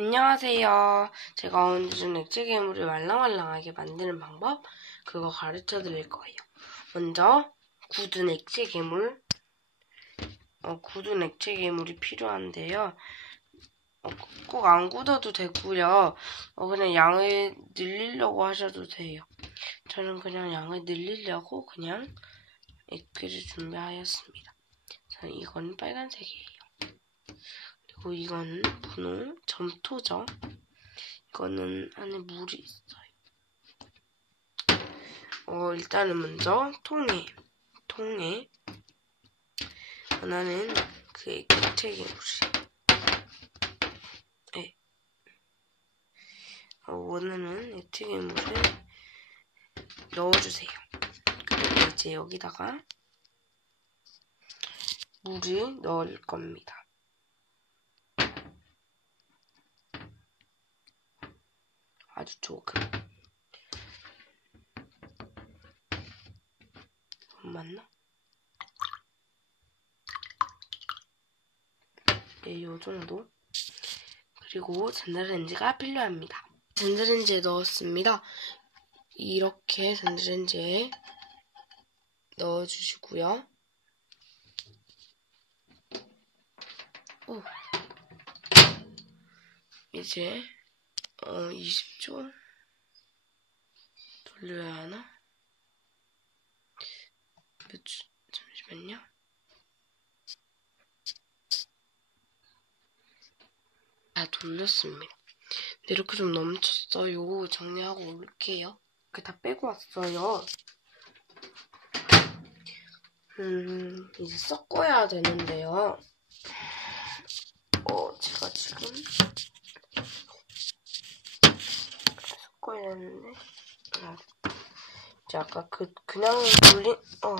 안녕하세요. 제가 오늘은 액체 괴물을 말랑말랑하게 만드는 방법 그거 가르쳐 드릴 거예요. 먼저 굳은 액체 괴물 어, 굳은 액체 괴물이 필요한데요. 어, 꼭안 굳어도 되고요. 어, 그냥 양을 늘리려고 하셔도 돼요. 저는 그냥 양을 늘리려고 그냥 액체를 준비하였습니다. 저는 이건 빨간색이에요. 그리고 이건 분홍 점토죠. 이거는 안에 물이 있어요. 어, 일단은 먼저 통에, 통에 원하는 그 액체 괴물이 네. 어, 원하는 액체 괴물을 넣어주세요. 그리고 이제 여기다가 물을 넣을 겁니다. 아주 조금. 맞나? 네, 요 정도. 그리고 전자레인지가 필요합니다. 전자레인지에 넣었습니다. 이렇게 전자레인지에 넣어주시고요. 오. 이제 어, 20초 돌려야 하나? 몇 초? 잠시만요. 다 돌렸습니다. 근데 이렇게 좀 넘쳤어요. 정리하고 올게요. 이렇게 다 빼고 왔어요. 음, 이제 섞어야 되는데요. 어, 제가 지금 되는데. 아, 이제 아까 그, 그냥 돌린, 어,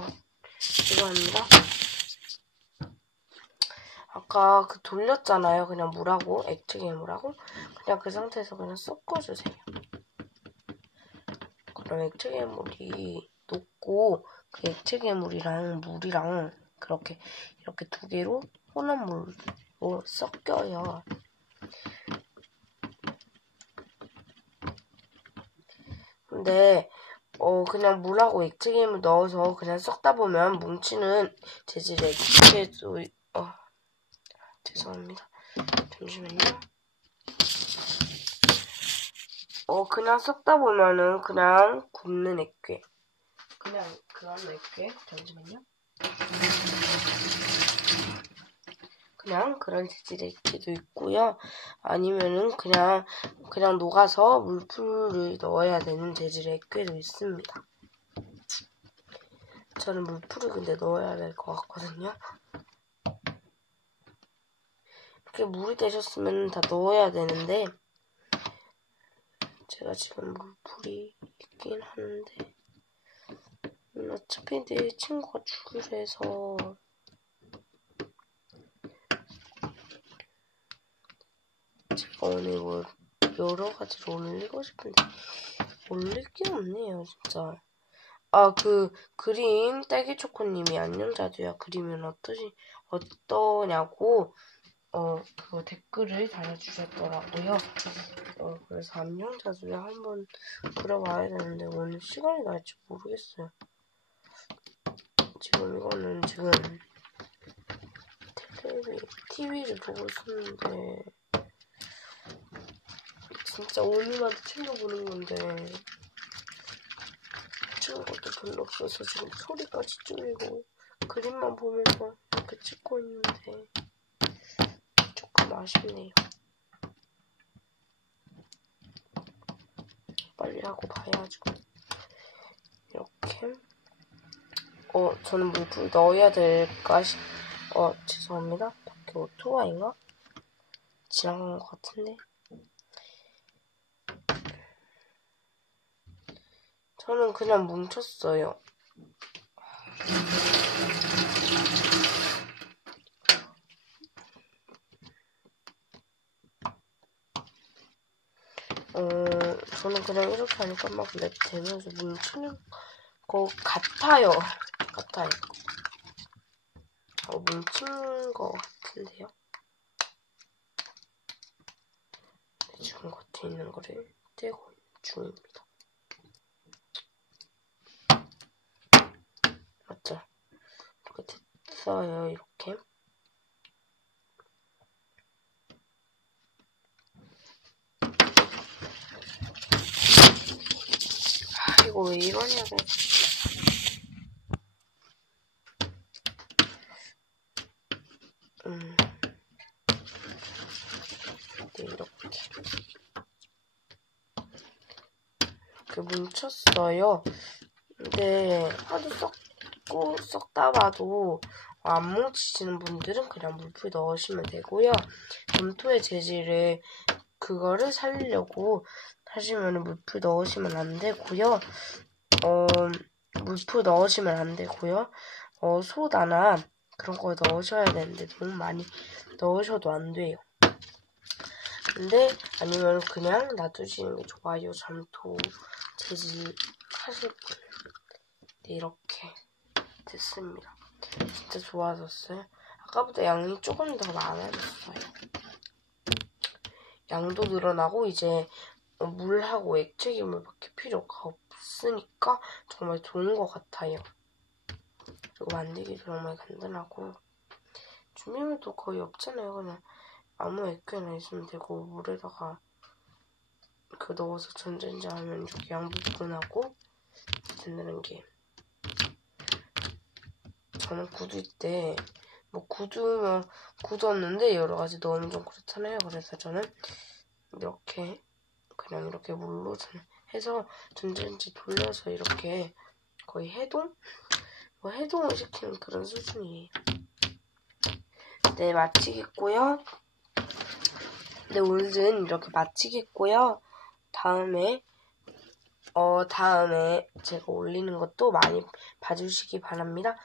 이거 합니다. 아까 그 돌렸잖아요. 그냥 물하고, 액체 괴물하고. 그냥 그 상태에서 그냥 섞어주세요. 그럼 액체 괴물이 녹고, 그 액체 괴물이랑 물이랑 그렇게, 이렇게 두 개로 혼합 물로 섞여요. 근데 어 그냥 물하고 액체 괴물 넣어서 그냥 섞다 보면 뭉치는 재질의 액체도 어 죄송합니다. 잠시만요. 어 그냥 섞다 보면은 그냥 굽는 액괴. 그냥 그런 액괴? 잠시만요 그냥 그런 재질의 액괴도 있고요 아니면은 그냥 그냥 녹아서 물풀을 넣어야 되는 재질의 액괴도 있습니다. 저는 물풀을 근데 넣어야 될 것 같거든요. 이렇게 물이 되셨으면 다 넣어야 되는데 제가 지금 물풀이 있긴 한데 음, 어차피 내 친구가 해서 제가 오늘 뭐 여러 가지로 올리고 싶은데. 올릴 게 없네요 진짜. 아 그 그림 딸기초코님이 안녕 자두야 그리면 어떠시 어떠냐고 어 그거 댓글을 달아주셨더라고요. 어 그래서 안녕 자두야 한번 그려봐야 되는데 오늘 시간이 날지 모르겠어요. 지금 이거는 지금 텔레비 TV를 보고 있었는데 진짜 오늘만 챙겨보는 건데 찍은 것도 별로 없어서 지금 소리까지 줄이고 그림만 보면서 이렇게 찍고 있는데 조금 아쉽네요. 빨리 하고 봐야죠. 이렇게 어 저는 물풀 넣어야 될까 싶... 어 죄송합니다. 밖에 오토바이인가? 지나간 것 같은데 저는 그냥 뭉쳤어요. 어, 저는 그냥 이렇게 하니까 막 랩되면서 뭉치는 거 같아요. 같아요. 어, 뭉친 거 같은데요. 밑에 있는 거를 떼고 중입니다. 맞죠? 이렇게 됐어요, 이렇게. 아, 이거 왜 이러냐고. 음. 네, 이렇게. 이렇게 뭉쳤어요. 근데 하도 썩고 썩다 봐도 안 뭉치시는 분들은 그냥 물풀 넣으시면 되고요. 점토의 재질을 그거를 살리려고 하시면 물풀 넣으시면 안 되고요. 어, 물풀 넣으시면 안 되고요. 어, 소다나 그런 거 넣으셔야 되는데 너무 많이 넣으셔도 안 돼요. 근데 아니면 그냥 놔두시는 게 좋아요. 점토 재질 하실 분. 네, 이렇게 됐습니다. 진짜 좋아졌어요. 아까보다 양이 조금 더 많아졌어요. 양도 늘어나고 이제 물하고 액체기물밖에 필요가 없으니까 정말 좋은 것 같아요. 그리고 만들기 정말 간단하고 준비물도 거의 없잖아요. 그냥 아무 액체나 있으면 되고 물에다가 그 넣어서 전전자 하면 이렇게 양도 늘어나고 된다는 게 저는 구두 때, 뭐 구두, 뭐, 굳었는데 여러 가지 넣으면 좀 그렇잖아요. 그래서 저는 이렇게, 그냥 이렇게 물로 해서 전전지 돌려서 이렇게 거의 해동? 뭐 해동을 시키는 그런 수준이에요. 네, 마치겠고요. 네, 오늘은 이렇게 마치겠고요. 다음에 어, 다음에 제가 올리는 것도 많이 봐주시기 바랍니다.